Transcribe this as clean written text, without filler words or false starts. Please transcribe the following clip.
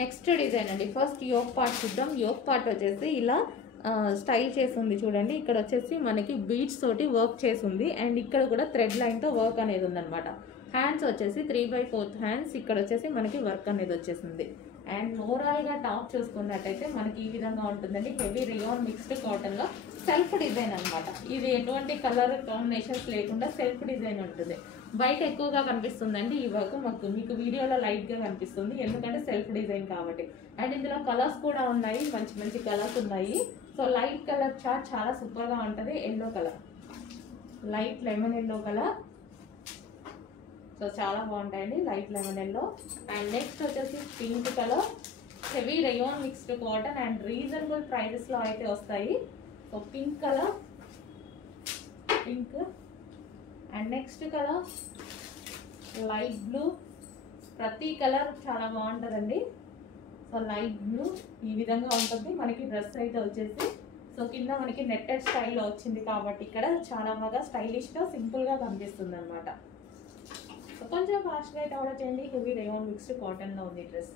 Next design అండి. First yoke part చూద్దాం. Yoke part వచ్చేసి ఇలా స్టైల్ చేసి ఉంది చూడండి. ఇక్కడ వచ్చేసి మనకి బీడ్స్ తోటి వర్క్ చేసి ఉంది అండ్ ఇక్కడ కూడా థ్రెడ్ లైన్తో వర్క్ అనేది ఉందన్నమాట. హ్యాండ్స్ వచ్చేసి 3/4 హ్యాండ్స్. ఇక్కడ వచ్చేసి మనకి వర్క్ అనేది వచ్చేసింది. అండ్ ఓవరాల్గా టాప్ చూసుకున్నట్టయితే మనకి ఈ విధంగా ఉంటుందండి. హెవీ రియాన్ మిక్స్డ్ కాటన్లో సెల్ఫ్ డిజైన్ అనమాట. ఇది ఎటువంటి కలర్ కాంబినేషన్స్ లేకుండా సెల్ఫ్ డిజైన్ ఉంటుంది. బయట ఎక్కువగా కనిపిస్తుందండి ఈ వర్క్, మీకు వీడియోలో లైట్గా కనిపిస్తుంది ఎందుకంటే సెల్ఫ్ డిజైన్ కాబట్టి. అండ్ ఇందులో కలర్స్ కూడా ఉన్నాయి, మంచి మంచి కలర్స్ ఉన్నాయి. సో లైట్ కలర్ చార్ట్ చాలా సూపర్గా ఉంటుంది. Yellow colour, light lemon yellow colour. So చాలా బాగుంటాయండి light lemon yellow. And next వచ్చేసి pink colour, heavy rayon mixed cotton and reasonable ప్రైజెస్లో అయితే వస్తాయి. So pink colour, pink. And next colour light blue. ప్రతి కలర్ చాలా బాగుంటుందండి. సో లైట్ బ్లూ ఈ విధంగా ఉంటుంది మనకి డ్రెస్ అయితే వచ్చేసి. సో కింద మనకి నెట్టెడ్ స్టైల్లో వచ్చింది కాబట్టి ఇక్కడ చాలా బాగా స్టైలిష్గా సింపుల్గా కనిపిస్తుంది అనమాట. సో కొంచెం ఫాస్ట్గా అయితే ఆర్డర్ చేయండి. హెవీ రేయాన్ మిక్స్డ్ కాటన్లో ఉంది డ్రెస్.